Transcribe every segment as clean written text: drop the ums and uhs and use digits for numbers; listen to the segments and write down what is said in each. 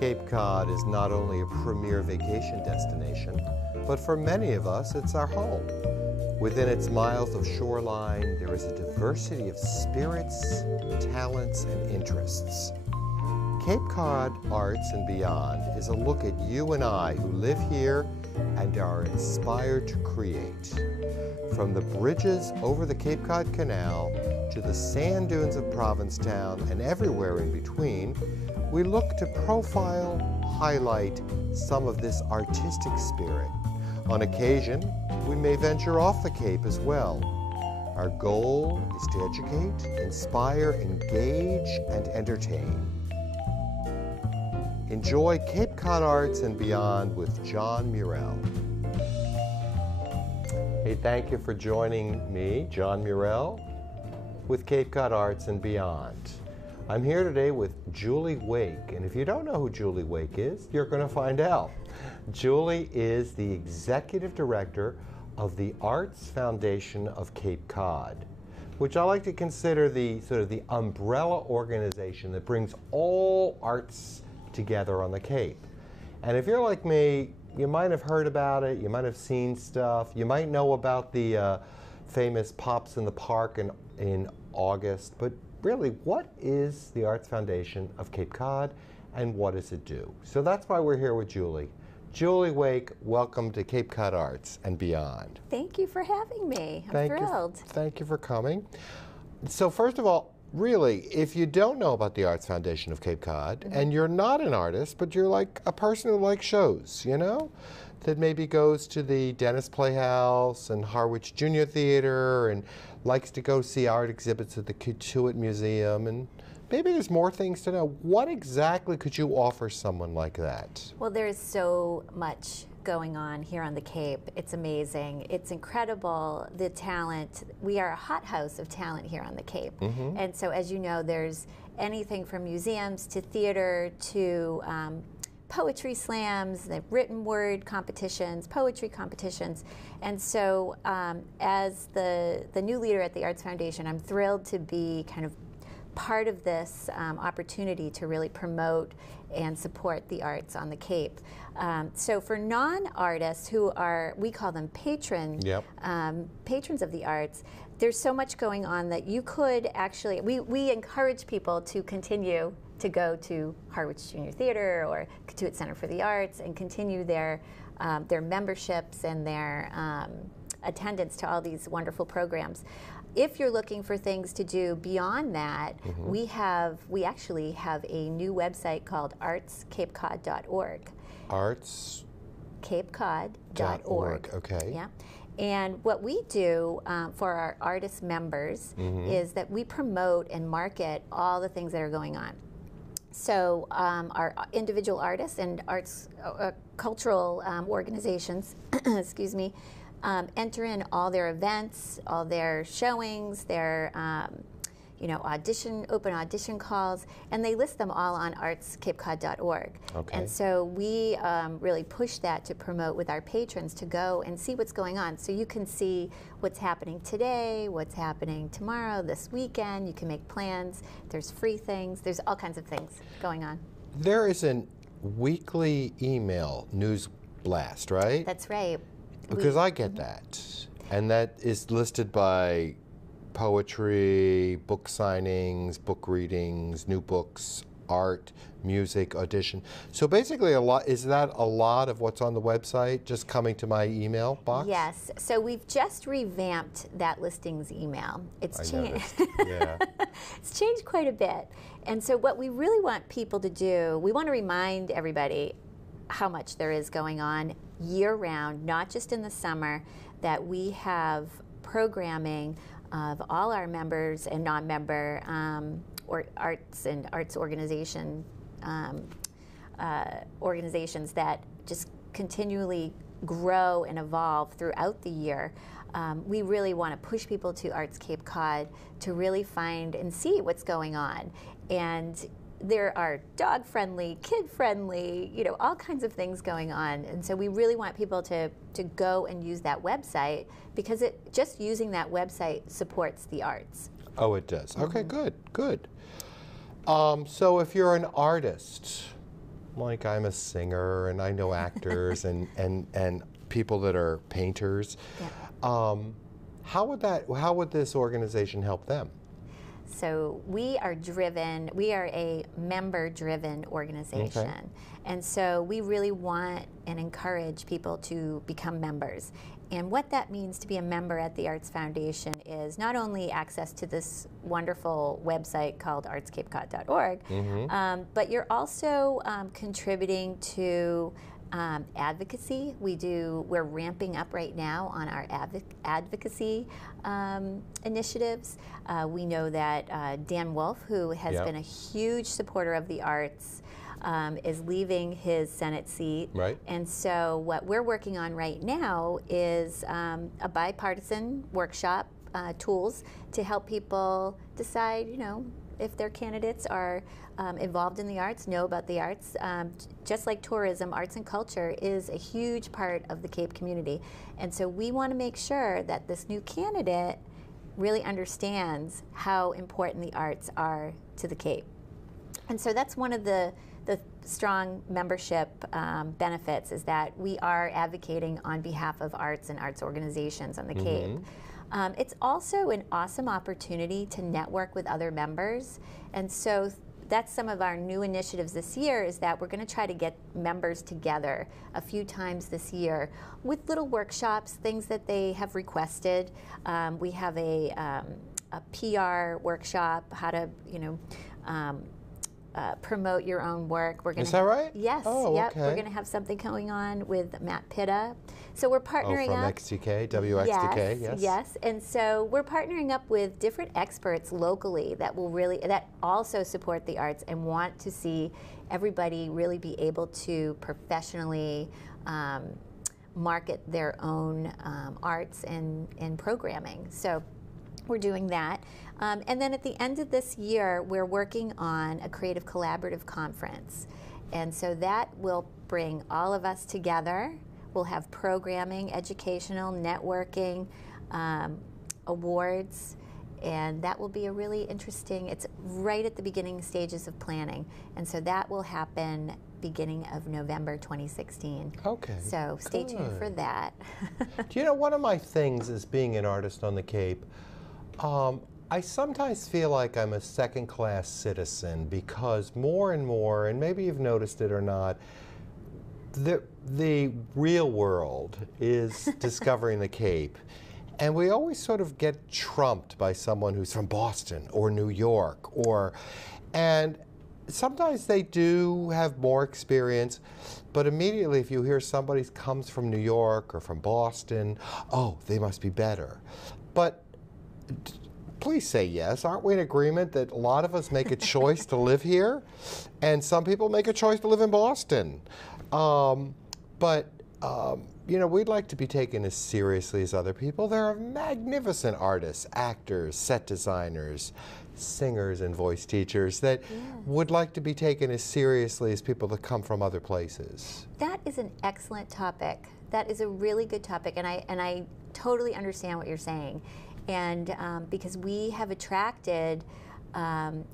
Cape Cod is not only a premier vacation destination, but for many of us, it's our home. Within its miles of shoreline, there is a diversity of spirits, talents, and interests. Cape Cod Arts and Beyond is a look at you and I who live here and are inspired to create. From the bridges over the Cape Cod Canal to the sand dunes of Provincetown and everywhere in between, we look to profile, highlight some of this artistic spirit. On occasion, we may venture off the Cape as well. Our goal is to educate, inspire, engage, and entertain. Enjoy Cape Cod Arts and Beyond with John Murelle. Hey, thank you for joining me, John Murelle, with Cape Cod Arts and Beyond. I'm here today with Julie Wake, and if you don't know who Julie Wake is, you're going to find out. Julie is the Executive Director of the Arts Foundation of Cape Cod, which I like to consider the sort of the umbrella organization that brings all arts together on the Cape. And if you're like me, you might have heard about it, you might have seen stuff, you might know about the famous Pops in the Park in August, but really, what is the Arts Foundation of Cape Cod and what does it do? So that's why we're here with Julie. Julie Wake, welcome to Cape Cod Arts and Beyond. Thank you for having me. I'm thrilled. Thank you for coming. So first of all, really, if you don't know about the Arts Foundation of Cape Cod, and you're not an artist, but you're like a person who likes shows, you know, that maybe goes to the Dennis Playhouse and Harwich Junior Theater and likes to go see art exhibits at the Kituitt Museum, and maybe there's more things to know. What exactly could you offer someone like that? Well, there's so much going on here on the Cape. It's amazing. It's incredible, the talent. We are a hothouse of talent here on the Cape. And so, as you know, there's anything from museums to theater to poetry slams, the written word competitions, poetry competitions. And so as the new leader at the Arts Foundation, I'm thrilled to be kind of part of this opportunity to really promote and support the arts on the Cape. So for non-artists who are, we call them patrons of the arts, there's so much going on that you could actually, we encourage people to continue to go to Harwich Junior Theater or Kituitt Center for the Arts and continue their memberships and their attendance to all these wonderful programs. If you're looking for things to do beyond that, we actually have a new website called artscapecod.org. Artscapecod.org. Okay. Yeah. And what we do for our artist members is that we promote and market all the things that are going on. So our individual artists and arts cultural organizations, excuse me, enter in all their events, all their showings, their open audition calls, and they list them all on artscapecod.org. Okay. And so we really push that to promote with our patrons to go and see what's going on. So you can see what's happening today, what's happening tomorrow, this weekend. You can make plans. There's free things. There's all kinds of things going on. There is a weekly email news blast, right? That's right. Because I get that. And that is listed by poetry, book signings, book readings, new books, art, music, audition. So basically is that a lot of what's on the website just coming to my email box? Yes. So we've just revamped that listings email. It's changed. Yeah. It's changed quite a bit. And so what we really want people to do, we want to remind everybody how much there is going on year-round, not just in the summer, that we have programming of all our members and non-member or arts and arts organizations that just continually grow and evolve throughout the year. We really want to push people to Arts Cape Cod to really find and see what's going on. And there are dog-friendly, kid-friendly, all kinds of things going on. And so we really want people to go and use that website because just using that website supports the arts. Oh, it does. Okay, good, good. So if you're an artist, like I'm a singer and I know actors and people that are painters. Yeah. How would this organization help them? So we are a member-driven organization. Okay. And so we really want and encourage people to become members. And what that means to be a member at the Arts Foundation is not only access to this wonderful website called artscapecod.org, but you're also contributing to advocacy. We're ramping up right now on our advocacy initiatives. We know that Dan Wolf, who has been a huge supporter of the arts, is leaving his Senate seat. Right. And so what we're working on right now is a bipartisan workshop, tools to help people decide, if their candidates are involved in the arts, know about the arts. Just like tourism, arts and culture is a huge part of the Cape community. And so we want to make sure that this new candidate really understands how important the arts are to the Cape. And so that's one of the strong membership benefits, is that we are advocating on behalf of arts and arts organizations on the Cape. It's also an awesome opportunity to network with other members. And so that's some of our new initiatives this year, is that we're going to try to get members together a few times this year with little workshops, things that they have requested. We have a PR workshop, how to, promote your own work. Is that right? Yes. Oh, yep. okay. We're going to have something going on with Matt Pitta. So we're partnering from up. XTK, WXTK, yes. Yes, and so we're partnering up with different experts locally that also support the arts and want to see everybody really be able to professionally market their own arts and programming. So we're doing that. And then at the end of this year, we're working on a Creative Collaborative Conference. And so that will bring all of us together. We'll have programming, educational, networking, awards, and that will be a really interesting, it's right at the beginning stages of planning. And so that will happen beginning of November 2016. Okay. So stay tuned for that. Do one of my things is being an artist on the Cape, I sometimes feel like I'm a second-class citizen, because more and more, and maybe you've noticed it or not, the real world is discovering the Cape. And we always sort of get trumped by someone who's from Boston or New York, and sometimes they do have more experience, but immediately if you hear somebody comes from New York or from Boston, oh, they must be better. But please say yes. Aren't we in agreement that a lot of us make a choice to live here, and some people make a choice to live in Boston? We'd like to be taken as seriously as other people. There are magnificent artists, actors, set designers, singers, and voice teachers that would like to be taken as seriously as people that come from other places. That is an excellent topic. That is a really good topic, and I totally understand what you're saying. And because we have attracted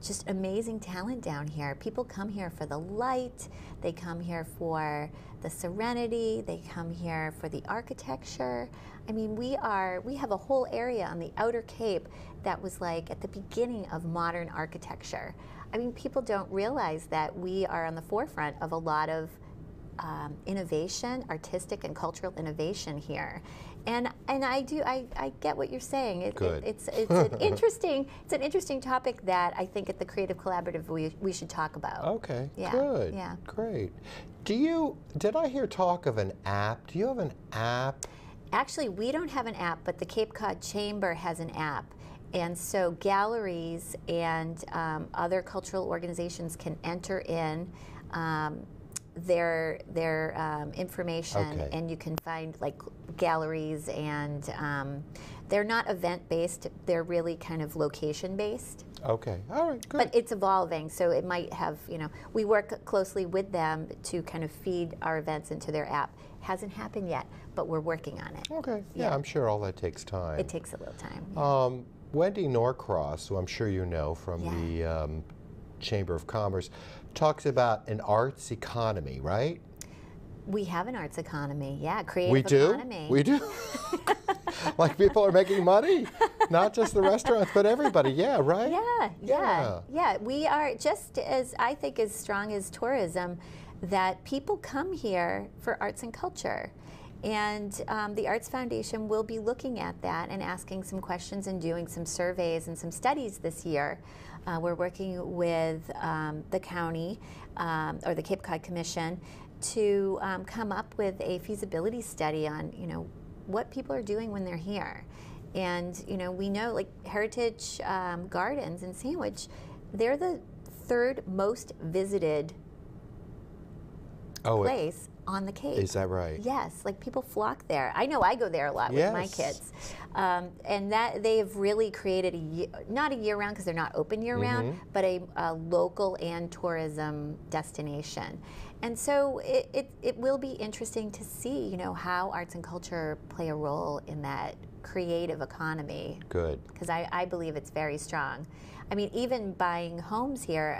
just amazing talent down here. People come here for the light, they come here for the serenity, they come here for the architecture. I mean, we have a whole area on the Outer Cape that was like at the beginning of modern architecture. I mean, people don't realize that we are on the forefront of a lot of innovation, artistic and cultural innovation here. And I get what you're saying. It's an interesting topic that I think at the Creative Collaborative we should talk about. Okay, yeah, good, yeah. Great. Did I hear talk of an app? Do you have an app? Actually, we don't have an app, but the Cape Cod Chamber has an app. And so galleries and other cultural organizations can enter in their information, and you can find like galleries, and they're not event-based, they're really kind of location-based. Okay, all right, good. But it's evolving, so it might have, we work closely with them to kind of feed our events into their app. Hasn't happened yet, but we're working on it. Okay, yeah, I'm sure all that takes time. It takes a little time. Yeah. Wendy Norcross, who I'm sure you know from the Chamber of Commerce, talks about an arts economy, right? We have an arts economy, yeah, creative We do? economy. We do? Like people are making money? Not just the restaurants, but everybody, yeah, right? Yeah. We are just as, I think, as strong as tourism, that people come here for arts and culture. And the Arts Foundation will be looking at that and asking some questions and doing some surveys and some studies this year. We're working with the county or the Cape Cod Commission to come up with a feasibility study on, what people are doing when they're here. And, we know, like, Heritage Gardens in Sandwich, they're the third most visited place on the Cape. Is that right? Yes, like people flock there. I know I go there a lot with my kids. And that they've really created not a year-round, because they're not open year-round, but a local and tourism destination. And so it will be interesting to see, how arts and culture play a role in that creative economy. Good. Because I believe it's very strong. I mean, even buying homes here,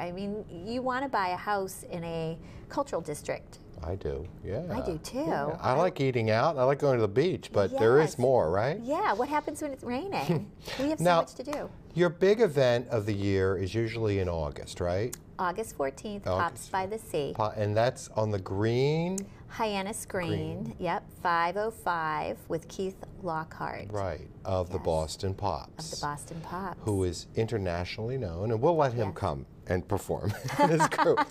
you want to buy a house in a cultural district. I do, yeah. I do too. Yeah. I like eating out. I like going to the beach, but there is more, right? Yeah, what happens when it's raining? We have so Now, much to do. Your big event of the year is usually in August, right? August 14th, Pops by the Sea. And that's on the green? Hyannis Green, yep, 505 with Keith Lockhart. Right, of the Boston Pops. Of the Boston Pops. Who is internationally known, and we'll let him come and perform in his group.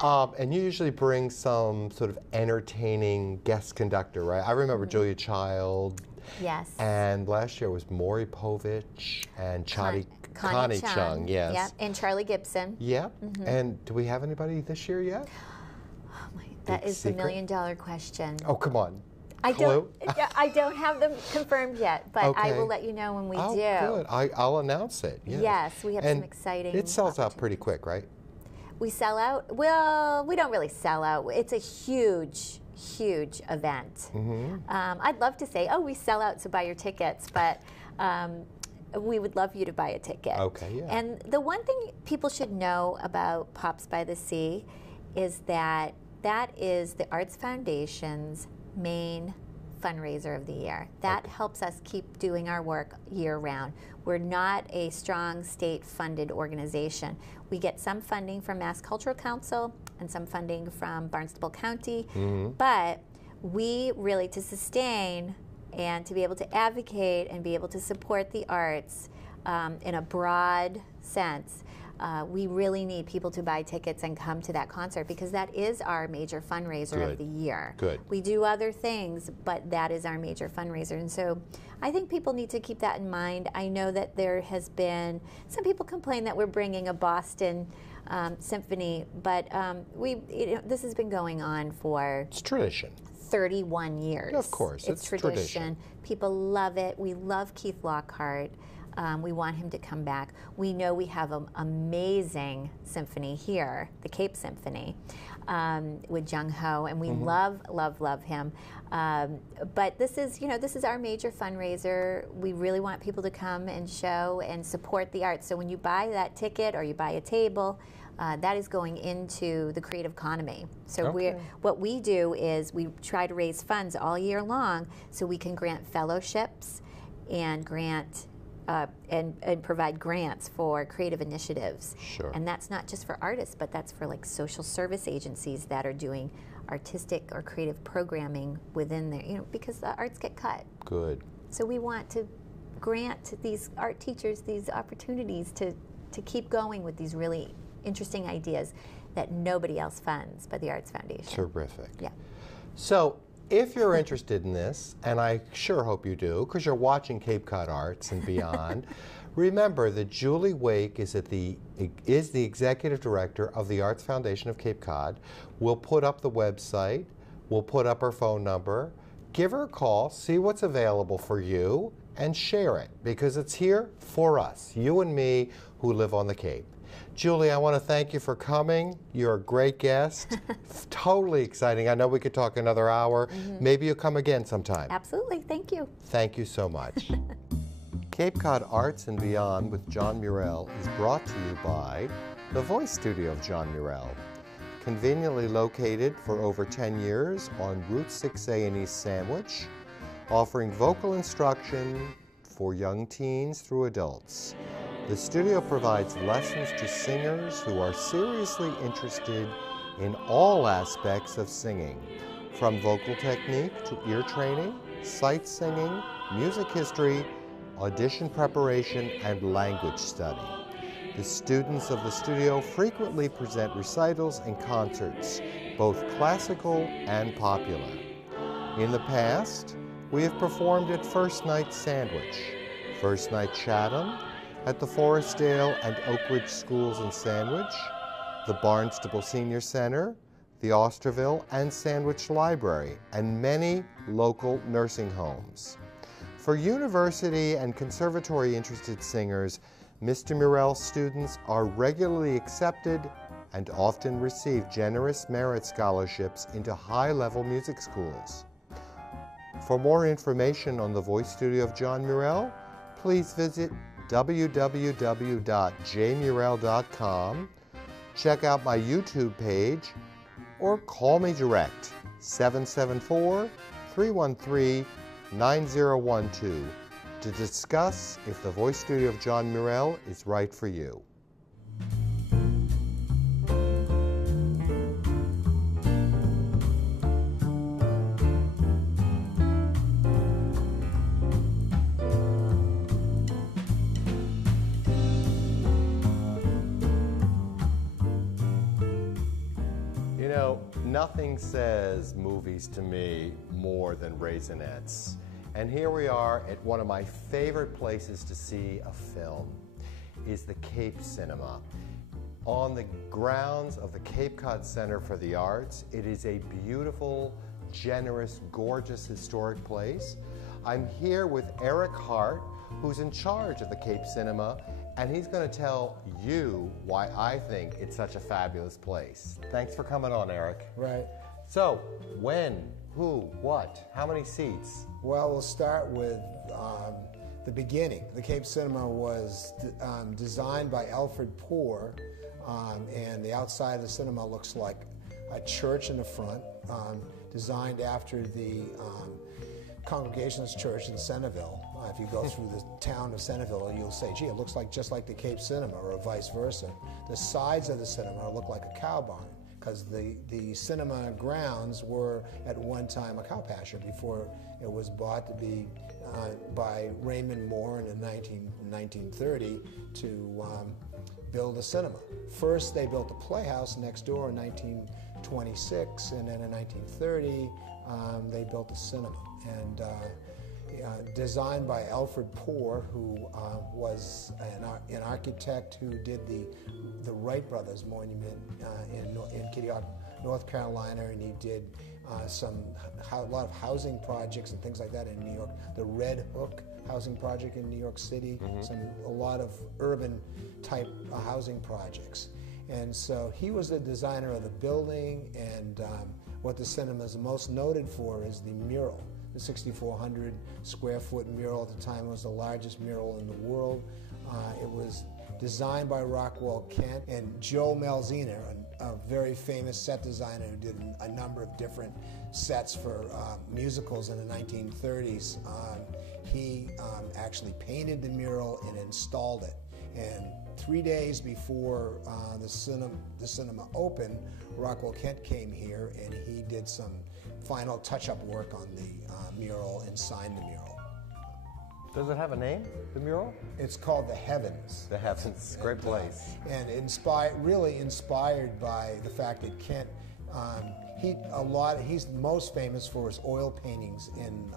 And you usually bring some sort of entertaining guest conductor, right? I remember Julia Child. Yes. And last year was Maury Povich and Connie Chung, yes. Yep, and Charlie Gibson. Yep. And do we have anybody this year yet? Oh my, that is the million-dollar question. Oh, come on. I don't have them confirmed yet, but I will let you know when we do. Good. I'll announce it. Yeah. Yes, we have some exciting. It sells out pretty quick, right? We sell out. Well, we don't really sell out. It's a huge event. I'd love to say, oh, we sell out, so buy your tickets, but we would love you to buy a ticket. Okay, yeah. And the one thing people should know about Pops by the Sea is that is the Arts Foundation's main fundraiser of the year. That helps us keep doing our work year-round. We're not a strong state-funded organization. We get some funding from Mass Cultural Council and some funding from Barnstable County, but we really, to sustain and to be able to advocate and be able to support the arts in a broad sense, we really need people to buy tickets and come to that concert, because that is our major fundraiser of the year. Good. We do other things, but that is our major fundraiser. And so I think people need to keep that in mind. I know that there has been, some people complain that we're bringing a Boston symphony, but this has been going on for... It's tradition. 31 years. Of course, it's tradition. People love it. We love Keith Lockhart. We want him to come back. We know we have an amazing symphony here, the Cape Symphony, with Jung Ho, and we love him. But this is our major fundraiser. We really want people to come and show and support the arts. So when you buy that ticket or you buy a table, that is going into the creative economy. So what we do is we try to raise funds all year long so we can grant fellowships and grant and provide grants for creative initiatives. Sure. And that's not just for artists, but that's for like social service agencies that are doing artistic or creative programming within there, because the arts get cut. Good. So we want to grant these art teachers these opportunities to keep going with these really interesting ideas that nobody else funds but the Arts Foundation. Terrific. Yeah. So if you're interested in this, and I sure hope you do, because you're watching Cape Cod Arts and Beyond, remember that Julie Wake is the Executive Director of the Arts Foundation of Cape Cod. We'll put up the website. We'll put up her phone number. Give her a call, see what's available for you, and share it, because it's here for us, you and me who live on the Cape. Julie, I want to thank you for coming. You're a great guest. Totally exciting. I know we could talk another hour. Maybe you'll come again sometime. Absolutely. Thank you. Thank you so much. Cape Cod Arts and Beyond with John Murelle is brought to you by the Voice Studio of John Murelle. conveniently located for over 10 years on Route 6A in East Sandwich, offering vocal instruction for young teens through adults. The studio provides lessons to singers who are seriously interested in all aspects of singing, from vocal technique to ear training, sight singing, music history, audition preparation, and language study. The students of the studio frequently present recitals and concerts, both classical and popular. In the past, we have performed at First Night Sandwich, First Night Chatham, at the Forestdale and Oak Ridge Schools in Sandwich, the Barnstable Senior Center, the Osterville and Sandwich Library, and many local nursing homes. For university and conservatory interested singers, Mr. Murelle students are regularly accepted and often receive generous merit scholarships into high-level music schools. For more information on the voice studio of John Murelle, please visit www.jmurelle.com, check out my YouTube page, or call me direct, 774-313-9012, to discuss if the voice studio of John Murelle is right for you. You know, nothing says movies to me more than Raisinets. And here we are at one of my favorite places to see a film, is the Cape Cinema. On the grounds of the Cape Cod Center for the Arts, it is a beautiful, generous, gorgeous, historic place. I'm here with Eric Hart, who's in charge of the Cape Cinema, and he's going to tell you why I think it's such a fabulous place. Thanks for coming on, Eric. Right. So, when, who, what, how many seats? Well, we'll start with the beginning. The Cape Cinema was designed by Alfred Poor, and the outside of the cinema looks like a church in the front, designed after the Congregationalist Church in Centerville. If you go through the town of Centerville, you'll say, gee, it looks like just like the Cape Cinema, or vice versa. The sides of the cinema look like a cow barn, because the cinema grounds were at one time a cow pasture before it was bought to be by Raymond Moore in 1930 to build a cinema. First, they built a playhouse next door in 1926, and then in 1930, they built a cinema. And designed by Alfred Poor, who was an architect who did the Wright Brothers Monument in Kitty Hawk, North Carolina, and he did a lot of housing projects and things like that in New York. The Red Hook housing project in New York City, a lot of urban type housing projects. And so he was the designer of the building, and what the cinema is most noted for is the mural. The 6,400 square foot mural at the time was the largest mural in the world. It was designed by Rockwell Kent and Joe Malziner, a very famous set designer who did a number of different sets for musicals in the 1930s. He actually painted the mural and installed it. And 3 days before the cinema opened, Rockwell Kent came here and he did some final touch-up work on the mural and signed the mural. Does it have a name, the mural? It's called The Heavens. The Heavens, great place. And really inspired by the fact that Kent, he's most famous for his oil paintings in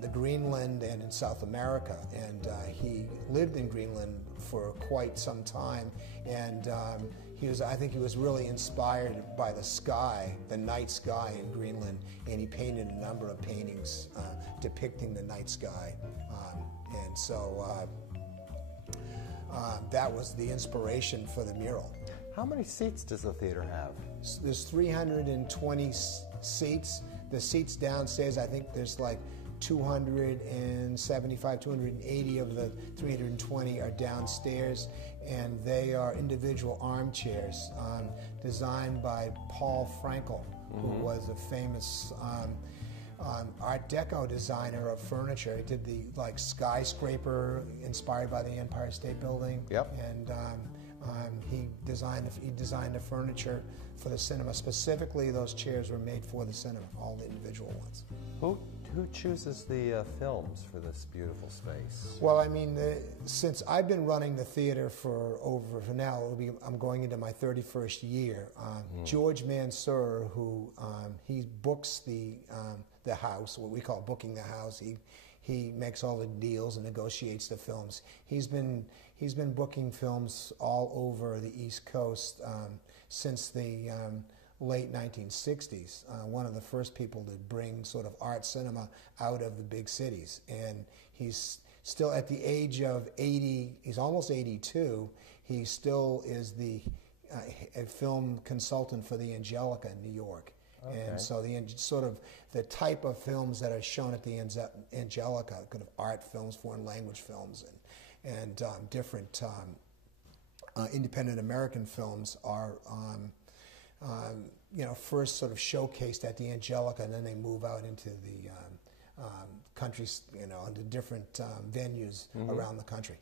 the Greenland and in South America, and he lived in Greenland for quite some time, and I think he was really inspired by the sky, the night sky in Greenland, and he painted a number of paintings depicting the night sky, and so that was the inspiration for the mural. How many seats does the theater have? There's 320 seats. The seats downstairs, I think there's like 275, 280 of the 320 are downstairs, and they are individual armchairs designed by Paul Frankel, who was a famous Art Deco designer of furniture. He did the skyscraper inspired by the Empire State Building. Yep. And he designed the furniture for the cinema. Specifically, those chairs were made for the cinema, all the individual ones. Who chooses the films for this beautiful space? Well, I mean, since I've been running the theater for now, I'm going into my 31st year. George Mansour, who he books the house, what we call booking the house. He makes all the deals and negotiates the films. He's been booking films all over the East Coast since the late 1960s. One of the first people to bring sort of art cinema out of the big cities. And he's still at the age of 80, he's almost 82, he still is a film consultant for the Angelica in New York. Okay. And so the type of films that are shown at the Angelica, kind of art films, foreign language films, and different independent American films are first sort of showcased at the Angelica, and then they move out into the countries, into different venues around the country.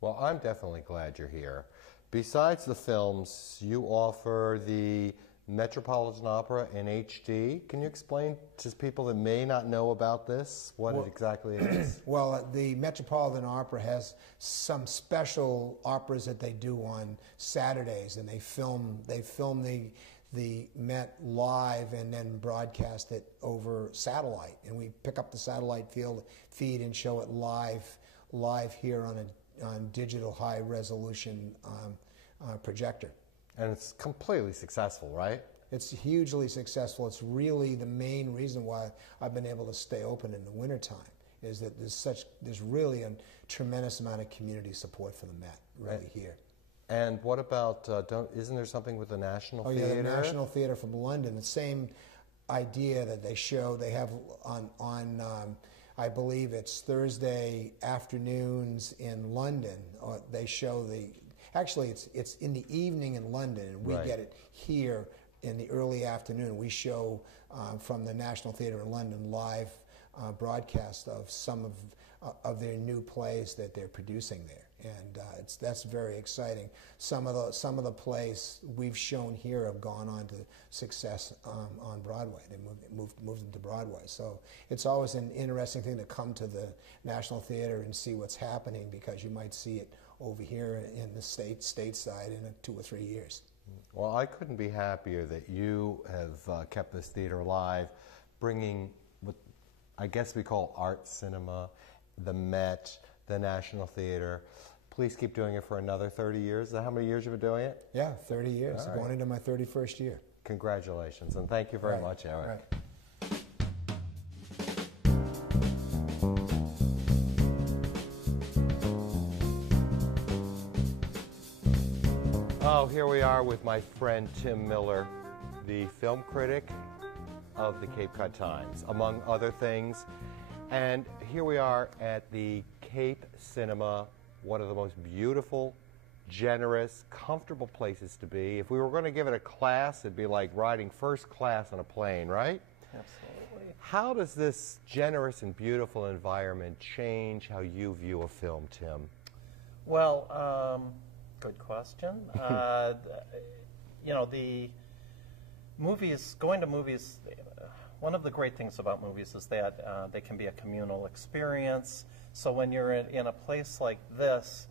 Well, I'm definitely glad you're here. Besides the films, you offer the Metropolitan Opera in HD. Can you explain to people that may not know about this what exactly it is? Well, the Metropolitan Opera has some special operas that they do on Saturdays, and they film the Met live and then broadcast it over satellite. And we pick up the satellite feed and show it live here on digital high resolution projector. And it's completely successful, right? It's hugely successful. It's really the main reason why I've been able to stay open in the wintertime, is that there's really a tremendous amount of community support for the Met right here. And what about, isn't there something with the National Theatre? Oh yeah, the National Theatre from London. The same idea that they have on I believe it's Thursday afternoons in London. They show actually it's in the evening in London, and we get it here in the early afternoon. We show from the National Theatre in London live broadcast of some of their new plays that they're producing there, and that's very exciting. Some of the plays we've shown here have gone on to success on Broadway. They moved them to Broadway, so it's always an interesting thing to come to the National Theatre and see what's happening, because you might see it over here in the stateside in 2 or 3 years. Well, I couldn't be happier that you have kept this theater alive, bringing what I guess we call art cinema, the Met, the National Theatre. Please keep doing it for another 30 years. Is that how many years you've been doing it? Yeah, 30 years. Right. Going into my 31st year. Congratulations, and thank you very much, Eric. Right. Oh, here we are with my friend Tim Miller, the film critic of the Cape Cod Times, among other things. And here we are at the Cape Cinema, one of the most beautiful, generous, comfortable places to be. If we were going to give it a class, it'd be like riding first class on a plane, right? Absolutely. How does this generous and beautiful environment change how you view a film, Tim? Well, good question. The movies, going to movies, one of the great things about movies is that they can be a communal experience. So when you're in a place like this,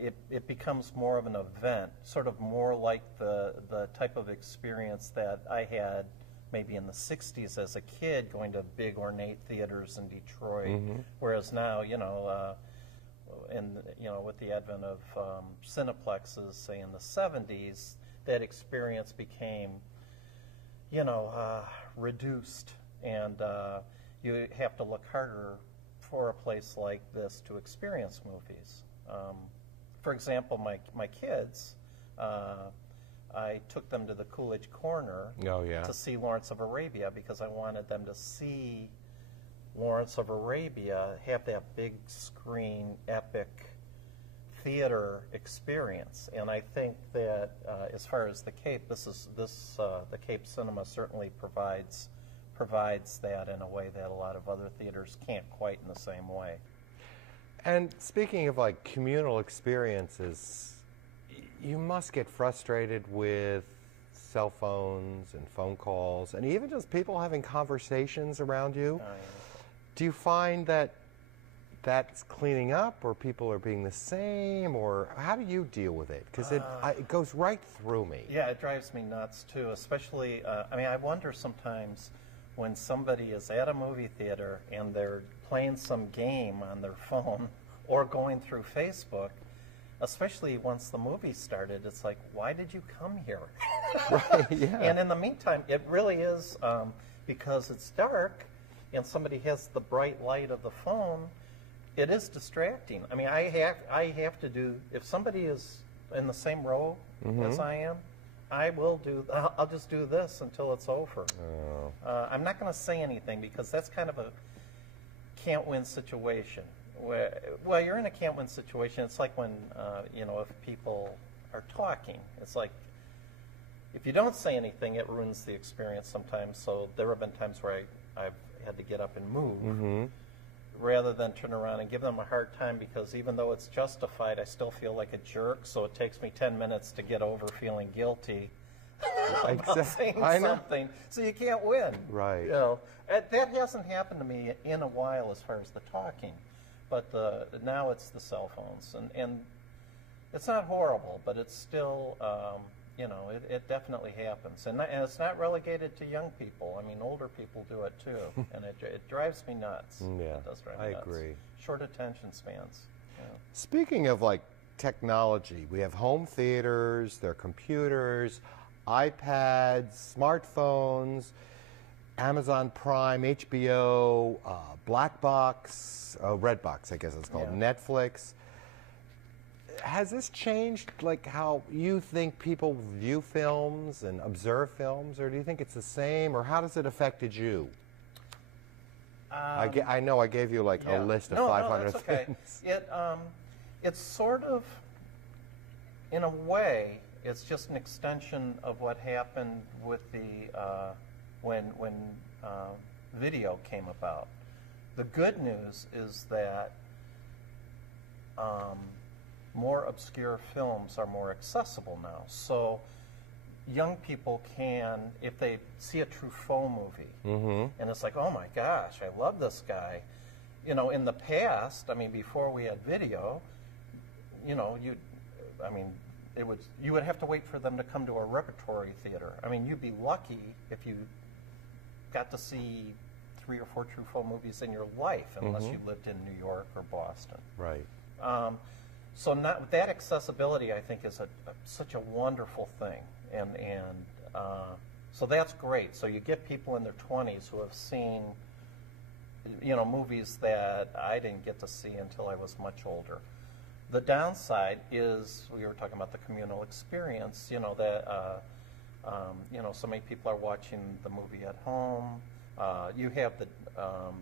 it becomes more of an event, sort of more like the type of experience that I had maybe in the 60s as a kid, going to big ornate theaters in Detroit. Whereas now, with the advent of cineplexes, say in the 70s, that experience became, reduced, and you have to look harder for a place like this to experience movies. For example, my kids, I took them to the Coolidge Corner to see Lawrence of Arabia, because I wanted them to see Lawrence of Arabia have that big screen epic theater experience, and I think that as far as the Cape, the Cape Cinema certainly provides that in a way that a lot of other theaters can't quite in the same way. And speaking of like communal experiences, you must get frustrated with cell phones and phone calls and even just people having conversations around you. Do you find that that's cleaning up, or people are being the same, or how do you deal with it? Because it goes right through me. Yeah, it drives me nuts too, especially, I mean, I wonder sometimes when somebody is at a movie theater and they're playing some game on their phone or going through Facebook, especially once the movie started, it's like, why did you come here? Right, yeah. And in the meantime, it really is, because it's dark and somebody has the bright light of the phone, it is distracting. I mean, I have to do, if somebody is in the same row as I am, I'll just do this until it's over. Oh. I'm not going to say anything because that's kind of a can't-win situation. Well, you're in a can't-win situation. It's like when, if people are talking. It's like, if you don't say anything, it ruins the experience sometimes. So there have been times where I've had to get up and move rather than turn around and give them a hard time, because even though it's justified, I still feel like a jerk. So it takes me 10 minutes to get over feeling guilty about saying something. So you can't win. Right. That hasn't happened to me in a while as far as the talking. But now it's the cell phones, and it's not horrible, but it's still, it definitely happens, and it's not relegated to young people. I mean, older people do it too, and it drives me nuts. Yeah, it does drive me nuts. I agree. Short attention spans. Yeah. Speaking of like technology, we have home theaters, there are computers, iPads, smartphones, Amazon Prime, HBO, Black Box, Redbox, I guess it's called, Netflix. Has this changed like how you think people view films and observe films, or do you think it's the same, or how does it affected you? I know I gave you like a list of 500 that's okay. things. It's sort of, in a way, it's just an extension of what happened with the when video came about. The good news is that more obscure films are more accessible now. So young people can, if they see a Truffaut movie, and it's like, oh my gosh, I love this guy. In the past, I mean, before we had video, you would have to wait for them to come to a repertory theater. I mean, you'd be lucky if you got to see 3 or 4 Truffaut movies in your life, unless you lived in New York or Boston. Right. So that accessibility, I think, is such a wonderful thing, and so that's great. So you get people in their 20s who have seen, movies that I didn't get to see until I was much older. The downside is, we were talking about the communal experience, that so many people are watching the movie at home. You have a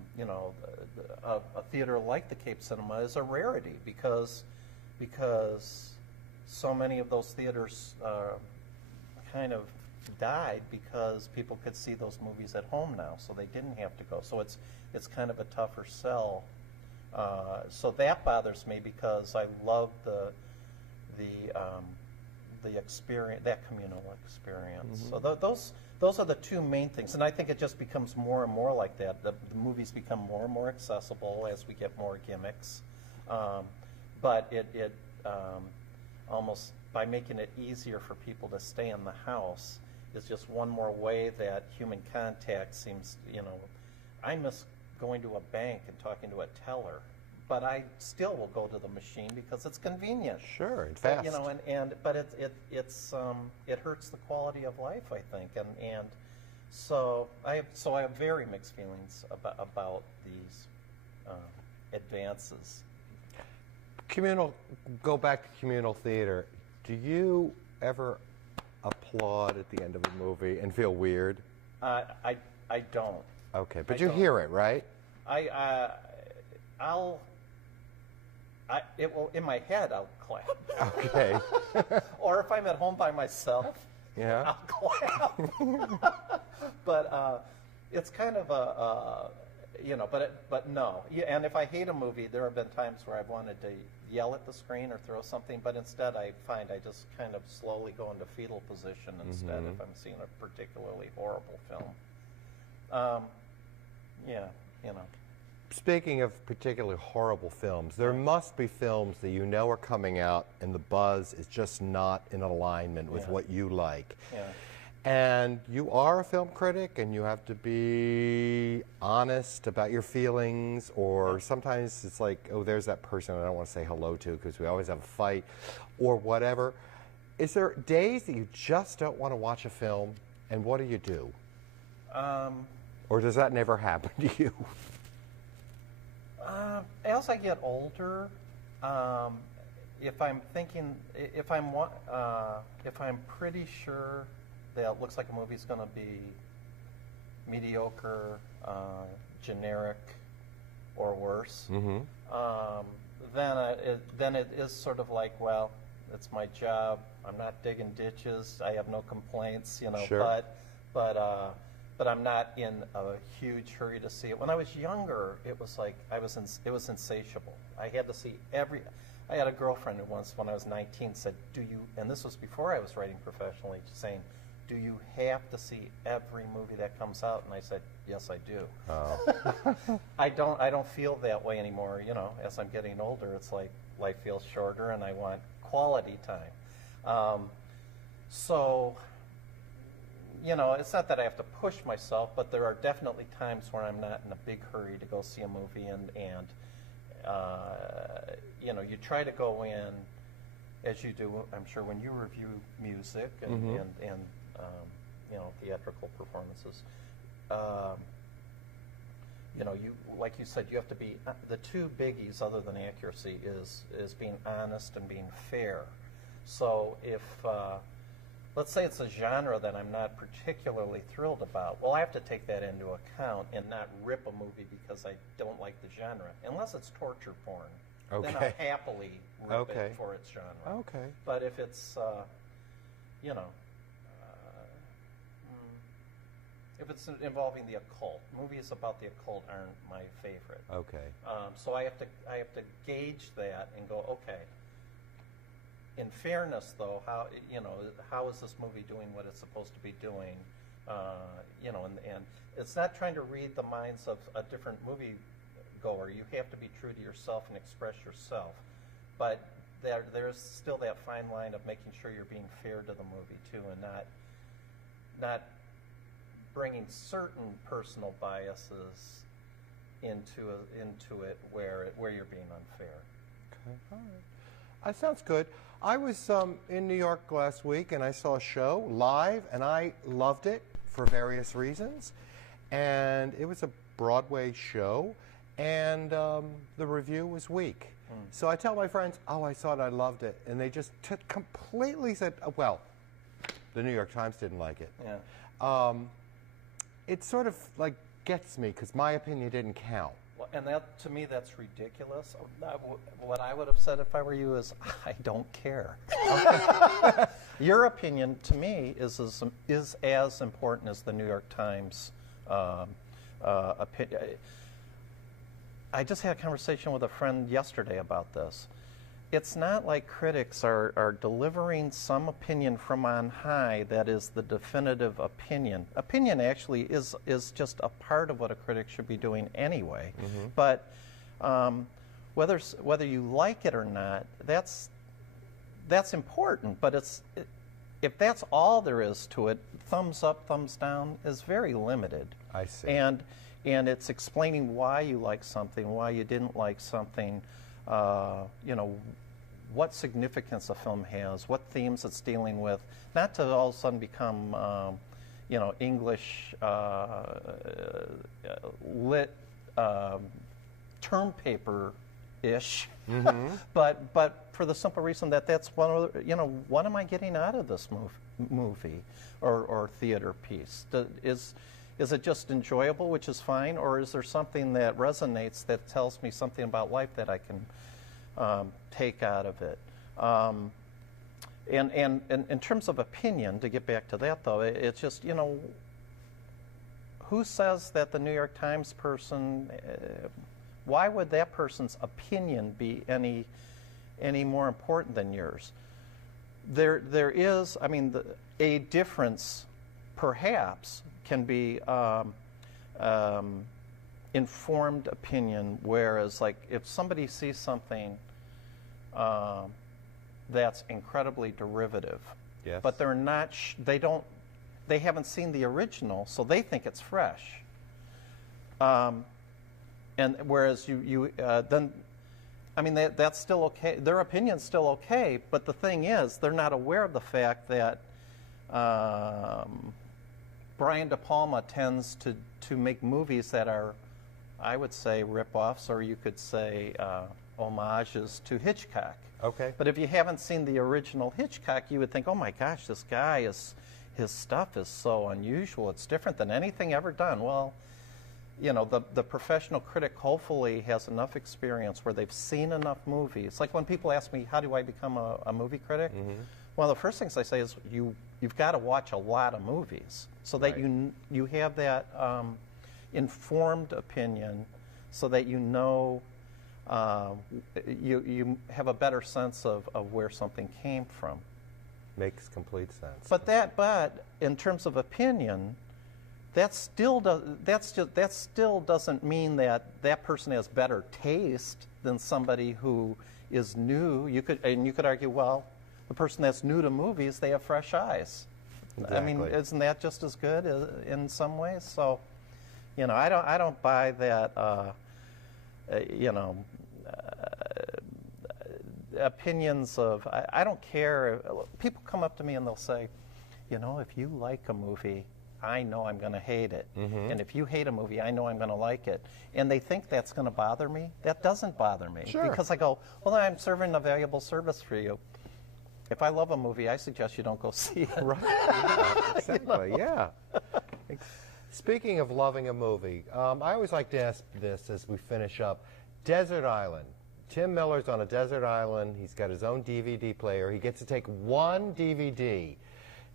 theater like the Cape Cinema is a rarity because so many of those theaters kind of died because people could see those movies at home now, so they didn't have to go. So it's kind of a tougher sell. So that bothers me because I love the experience, that communal experience. So those are the two main things, and I think it just becomes more and more like that. The movies become more and more accessible as we get more gimmicks, but it almost, by making it easier for people to stay in the house, is just one more way that human contact seems. I miss going to a bank and talking to a teller, but I still will go to the machine because it's convenient. Sure, and fast. But it hurts the quality of life, I think, and so I have very mixed feelings about these advances. Go back to communal theater. Do you ever applaud at the end of a movie and feel weird? I don't. Okay, but you hear it, right? It will, in my head, I'll clap. Okay. Or if I'm at home by myself, Yeah. I'll clap. But it's kind of but no. Yeah, and if I hate a movie, there have been times where I've wanted to yell at the screen or throw something, but instead I find I just kind of slowly go into fetal position instead if I'm seeing a particularly horrible film. Speaking of particularly horrible films, there must be films that you know are coming out and the buzz is just not in alignment with what you like. Yeah. And you are a film critic and you have to be honest about your feelings, or sometimes it's like, oh, there's that person I don't want to say hello to because we always have a fight or whatever. Is there days that you just don't want to watch a film, and what do? Or does that never happen to you? As I get older, if I'm pretty sure that it looks like a movie's going to be mediocre, generic, or worse, then it is sort of like, well, it's my job. I'm not digging ditches. I have no complaints, Sure. But I'm not in a huge hurry to see it. When I was younger, it was like it was insatiable. I had to see every. I had a girlfriend who once, when I was 19, said, "Do you?" And this was before I was writing professionally, saying, "Do you have to see every movie that comes out?" And I said, "Yes, I do." Oh. I don't feel that way anymore. As I'm getting older, it's like life feels shorter, and I want quality time. It's not that I have to push myself, but there are definitely times where I'm not in a big hurry to go see a movie, and you try to go in, as you do, I'm sure, when you review music and theatrical performances. You, like you said, you have to be, the two biggies other than accuracy is being honest and being fair. So if let's say it's a genre that I'm not particularly thrilled about, well, I have to take that into account and not rip a movie because I don't like the genre. Unless it's torture porn, then I'll happily rip it for its genre. Okay. But if it's, if it's involving the occult, movies about the occult aren't my favorite. Okay. So I have to gauge that and go, okay. In fairness, though, how is this movie doing what it's supposed to be doing? And it's not trying to read the minds of a different movie goer. You have to be true to yourself and express yourself. But there's still that fine line of making sure you're being fair to the movie too, and not bringing certain personal biases into it where you're being unfair. Okay. All right. That sounds good. I was in New York last week, and I saw a show live, and I loved it for various reasons. And it was a Broadway show, and the review was weak. So I tell my friends, "Oh, I saw it, I loved it," and they just completely said, oh, "Well, the New York Times didn't like it." Yeah. It sort of like gets me because my opinion didn't count. Well, and that, to me, that's ridiculous. What I would have said if I were you is, I don't care. Your opinion, to me, is as important as the New York Times opinion. I just had a conversation with a friend yesterday about this. It's not like critics are delivering some opinion from on high that is the definitive opinion. Opinion actually is just a part of what a critic should be doing anyway. But whether you like it or not, that's important. But if that's all there is to it, thumbs up, thumbs down is very limited. I see. And it's explaining why you like something, why you didn't like something. What significance a film has, what themes it's dealing with, not to all of a sudden become, English lit term paper-ish, but for the simple reason that that's one of the, what am I getting out of this movie or theater piece? Is it just enjoyable, which is fine, or is there something that resonates that tells me something about life that I can take out of it? And in terms of opinion, to get back to that though, it's just, you know, who says that the New York Times person, why would that person's opinion be any more important than yours? There is, I mean, a difference perhaps can be informed opinion, whereas like if somebody sees something that's incredibly derivative, Yes. but they're not, they haven't seen the original, so they think it's fresh. And whereas then, I mean, that's still okay. Their opinion's still okay, but the thing is, they're not aware of the fact that Brian De Palma tends to make movies that are, I would say, rip-offs, or you could say homages to Hitchcock. Okay. But if you haven't seen the original Hitchcock, you would think, oh my gosh, this guy his stuff is so unusual. It's different than anything ever done. Well, you know, the professional critic hopefully has enough experience where they've seen enough movies. Like when people ask me, how do I become a movie critic? Mm-hmm. One of the first things I say is you've got to watch a lot of movies so that you have that informed opinion, so that you know you have a better sense of where something came from. Makes complete sense. But in terms of opinion, that still doesn't mean that person has better taste than somebody who is new. You could argue, well, the person that's new to movies, they have fresh eyes. Exactly. I mean, isn't that just as good in some ways? So, you know, I don't buy that. You know, opinions of I don't care. People come up to me and they'll say, you know, if you like a movie, I know I'm going to hate it. Mm-hmm. And if you hate a movie, I know I'm going to like it. And they think that's going to bother me. That doesn't bother me. Sure. Because I go, well, I'm serving a valuable service for you. If I love a movie, I suggest you don't go see it. Right. Yeah, exactly. You know? Yeah. Speaking of loving a movie, I always like to ask this as we finish up. Desert Island. Tim Miller's on a desert island. He's got his own DVD player. He gets to take one DVD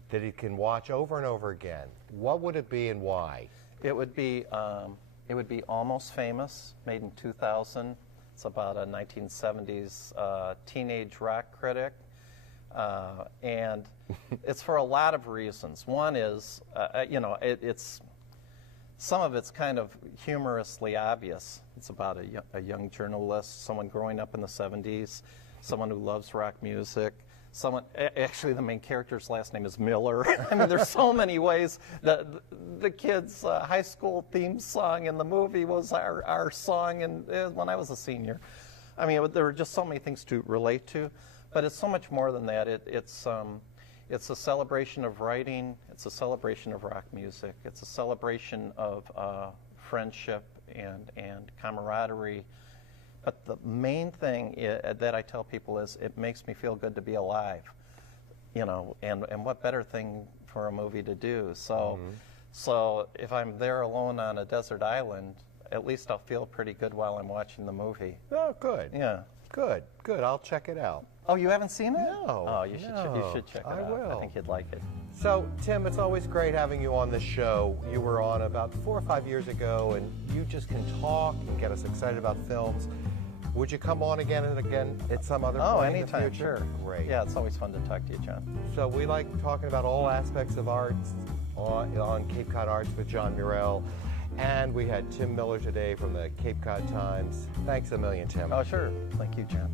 that he can watch over and over again. What would it be and why? It would be Almost Famous, made in 2000. It's about a 1970s teenage rock critic. And it's for a lot of reasons. One is, you know, it's some of it's kind of humorously obvious. It's about a young journalist, someone growing up in the 70s, someone who loves rock music. Actually, the main character's last name is Miller. I mean, there's so many ways. The kid's high school theme song in the movie was our song when I was a senior. I mean, there were just so many things to relate to. But it's so much more than that. It's a celebration of writing. It's a celebration of rock music. It's a celebration of friendship and camaraderie. But the main thing that I tell people is it makes me feel good to be alive. You know, and what better thing for a movie to do? So, so if I'm there alone on a desert island, at least I'll feel pretty good while I'm watching the movie. Oh, good. Yeah. Good. I'll check it out. Oh, you haven't seen it? No. Oh, you should check it out. I will. I think you'd like it. So, Tim, it's always great having you on the show. You were on about 4 or 5 years ago, and you just can talk and get us excited about films. Would you come on again and again at some other point anytime, in the future? Sure. Great. Yeah, it's always fun to talk to you, John. So we like talking about all aspects of arts on Cape Cod Arts with John Murelle. And we had Tim Miller today from the Cape Cod Times. Thanks a million, Tim. Oh, sure. Thank you, John.